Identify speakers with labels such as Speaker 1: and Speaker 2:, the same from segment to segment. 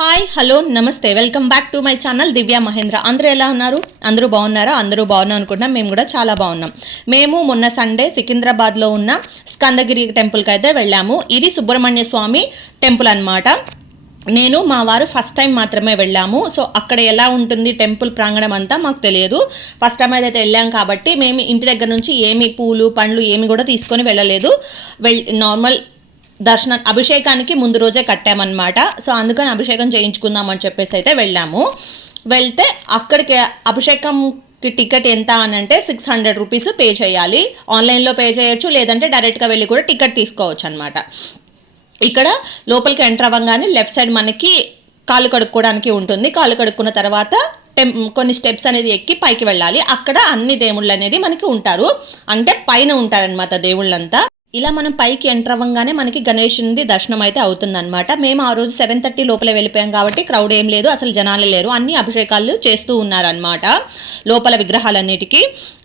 Speaker 1: Hi hello నమస్తే. Welcome back to my channel Divya Mahendra అందరూ ఎలా ఉన్నారు? అందరూ బాగున్నారా? అందరూ బాగున్నాం అనుకుంటున్నాం. మేము కూడా చాలా బాగున్నాం. మేము మొన్న సండే సికింద్రాబాద్లో ఉన్న స్కందగిరి టెంపుల్కి అయితే వెళ్ళాము. ఇది సుబ్రహ్మణ్య స్వామి టెంపుల్ అన్నమాట. నేను మా వారు ఫస్ట్ టైం మాత్రమే వెళ్ళాము. సో అక్కడ ఎలా ఉంటుంది టెంపుల్ ప్రాంగణం అంతా మాకు తెలియదు. ఫస్ట్ టైం అయితే వెళ్ళాం కాబట్టి మేము ఇంటి దగ్గర నుంచి ఏమి పూలు పండ్లు ఏమి కూడా తీసుకొని వెళ్ళలేదు. వెల్ నార్మల్ దర్శన అభిషేకానికి ముందు రోజే కట్టామన్నమాట. సో అందుకని అభిషేకం చేయించుకుందామని చెప్పేసి అయితే వెళ్ళాము. వెళ్తే అక్కడికి అభిషేకంకి టికెట్ ఎంత అని అంటే సిక్స్ హండ్రెడ్ రూపీస్ పే చేయాలి. ఆన్లైన్లో పే చేయొచ్చు లేదంటే డైరెక్ట్గా వెళ్ళి కూడా టికెట్ తీసుకోవచ్చు అనమాట ఇక్కడ లోపలికి ఎంటర్ అవ్వగానే లెఫ్ట్ సైడ్ మనకి కాలు కడుక్కోవడానికి ఉంటుంది. కాలు కడుక్కున్న తర్వాత టెం కొన్ని స్టెప్స్ అనేది ఎక్కి పైకి వెళ్ళాలి. అక్కడ అన్ని దేవుళ్ళు అనేది మనకి ఉంటారు. అంటే పైన ఉంటారనమాట దేవుళ్ళంతా. ఇలా మనం పైకి ఎంటర్ అవ్వగానే మనకి గణేషునిది దర్శనం అయితే అవుతుందన్నమాట. మేము ఆ రోజు సెవెన్ థర్టీ లోపల వెళ్ళిపోయాం కాబట్టి క్రౌడ్ ఏం లేదు అసలు జనాలు లేరు. అన్ని అభిషేకాలు చేస్తూ ఉన్నారనమాట లోపల విగ్రహాలన్నిటికీ.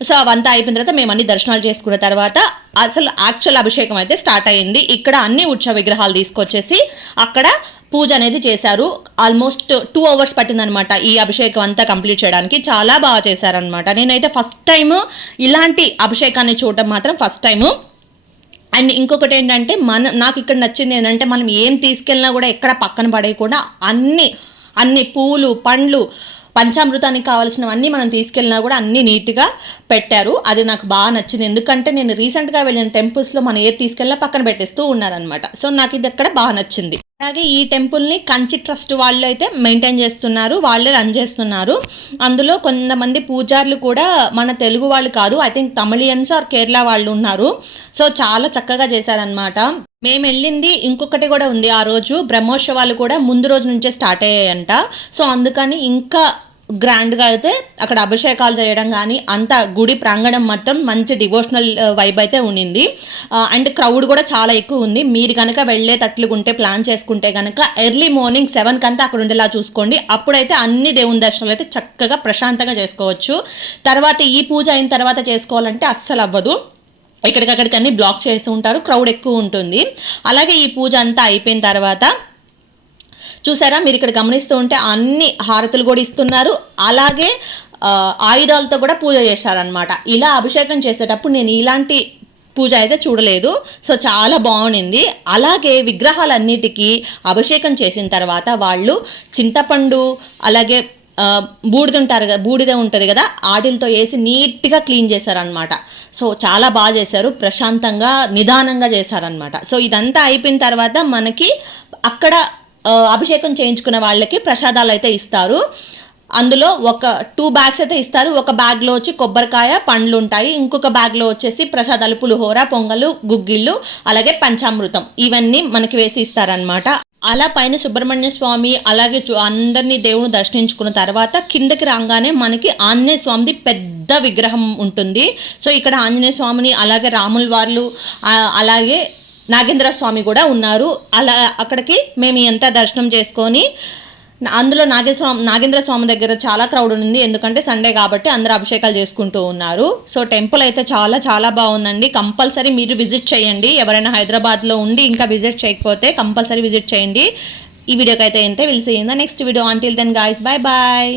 Speaker 1: సో అవంతా అయిపోయిన తర్వాత మేము అన్ని దర్శనాలు చేసుకున్న తర్వాత అసలు యాక్చువల్ అభిషేకం అయితే స్టార్ట్ అయ్యింది ఇక్కడ అన్ని ఉత్సవ విగ్రహాలు తీసుకొచ్చేసి అక్కడ పూజ అనేది చేశారు. ఆల్మోస్ట్ టూ అవర్స్ పట్టిందనమాట ఈ అభిషేకం అంతా కంప్లీట్ చేయడానికి. చాలా బాగా చేశారనమాట నేనైతే ఫస్ట్ టైం ఇలాంటి అభిషేకాన్ని చూడటం మాత్రం ఫస్ట్ టైము అండ్ ఇంకొకటి ఏంటంటే మన నాకు ఇక్కడ నచ్చింది ఏంటంటే మనం ఏం తీసుకెళ్ళినా కూడా ఎక్కడ పక్కన పడేయకుండా అన్ని అన్ని పూలు పండ్లు పంచామృతానికి కావాల్సినవన్నీ మనం తీసుకెళ్ళినా కూడా అన్ని నీట్గా పెట్టారు. అది నాకు బాగా నచ్చింది. ఎందుకంటే నేను రీసెంట్గా వెళ్ళిన టెంపుల్స్లో మనం ఏది తీసుకెళ్ళినా పక్కన పెట్టేస్తూ ఉన్నారనమాట సో నాకు ఇది ఎక్కడ బాగా నచ్చింది. అలాగే ఈ టెంపుల్ని కంచి ట్రస్ట్ వాళ్ళు అయితే మెయింటైన్ చేస్తున్నారు వాళ్ళే రన్ చేస్తున్నారు. అందులో కొంతమంది పూజారులు కూడా మన తెలుగు వాళ్ళు కాదు I think Tamilians or Kerala వాళ్ళు ఉన్నారు. సో చాలా చక్కగా చేశారనమాట మేము వెళ్ళింది ఇంకొకటి కూడా ఉంది ఆ రోజు బ్రహ్మోత్సవాలు కూడా ముందు రోజు నుంచే స్టార్ట్ అయ్యాయంట. సో అందుకని ఇంకా గ్రాండ్గా అయితే అక్కడ అభిషేకాలు చేయడం కానీ అంత గుడి ప్రాంగణం మొత్తం మంచి డివోషనల్ వైబ్ uh, అయితే ఉండింది అండ్ క్రౌడ్ కూడా చాలా ఎక్కువ ఉంది. మీరు కనుక వెళ్ళేటట్లు ఉంటే ప్లాన్ చేసుకుంటే కనుక ఎర్లీ మార్నింగ్ సెవెన్ కంతా అక్కడ ఉండేలా చూసుకోండి. అప్పుడైతే అన్ని దేవుని దర్శనాలు అయితే చక్కగా ప్రశాంతంగా చేసుకోవచ్చు. తర్వాత ఈ పూజ అయిన తర్వాత చేసుకోవాలంటే అస్సలు అవ్వదు. ఎక్కడికక్కడికి అన్ని బ్లాక్ చేసి ఉంటారు. క్రౌడ్ ఎక్కువ ఉంటుంది. అలాగే ఈ పూజ అంతా అయిపోయిన తర్వాత చూసారా? మీరు ఇక్కడ గమనిస్తూ ఉంటే అన్ని హారతులు కూడా ఇస్తున్నారు. అలాగే ఆయుధాలతో కూడా పూజ చేశారనమాట ఇలా అభిషేకం చేసేటప్పుడు నేను ఇలాంటి పూజ అయితే చూడలేదు. సో చాలా బాగుంది అలాగే విగ్రహాలన్నిటికీ అభిషేకం చేసిన తర్వాత వాళ్ళు చింతపండు అలాగే బూడిద ఉంటారు కదా బూడిద ఉంటుంది కదా ఆటిలతో వేసి నీట్గా క్లీన్ చేశారనమాట సో చాలా బాగా చేశారు. ప్రశాంతంగా నిదానంగా చేశారనమాట సో ఇదంతా అయిపోయిన తర్వాత మనకి అక్కడ అభిషేకం చేయించుకున్న వాళ్ళకి ప్రసాదాలు అయితే ఇస్తారు. అందులో ఒక టూ బ్యాగ్స్ అయితే ఇస్తారు. ఒక బ్యాగ్లో వచ్చి కొబ్బరికాయ పండ్లు ఉంటాయి. ఇంకొక బ్యాగ్లో వచ్చేసి ప్రసాదాలు పులిహోర పొంగలు గుగ్గిళ్ళు అలాగే పంచామృతం. ఇవన్నీ మనకి వేసి ఇస్తారనమాట అలా పైన సుబ్రహ్మణ్య స్వామి అలాగే చూ- అందరినీ దేవుని దర్శించుకున్న తర్వాత కిందకి రాగానే మనకి ఆంజనేయ స్వామిది పెద్ద విగ్రహం ఉంటుంది. సో ఇక్కడ ఆంజనేయ స్వామిని అలాగే రాముల వార్లు అలాగే నాగేంద్ర స్వామి కూడా ఉన్నారు. అలా అక్కడికి మేము ఎంత దర్శనం చేసుకొని అందులో నాగేశ్వర స్వామి నాగేంద్ర స్వామి దగ్గర చాలా క్రౌడ్ ఉంది. ఎందుకంటే సండే కాబట్టి అందరూ అభిషేకాలు చేసుకుంటూ ఉన్నారు. సో టెంపుల్ అయితే చాలా చాలా బాగుందండి. కంపల్సరీ మీరు విజిట్ చేయండి. ఎవరైనా హైదరాబాద్లో ఉండి ఇంకా విజిట్ చేయకపోతే కంపల్సరీ విజిట్ చేయండి. ఈ వీడియోకి అయితే ఎంత will see in the next video until then guys bye bye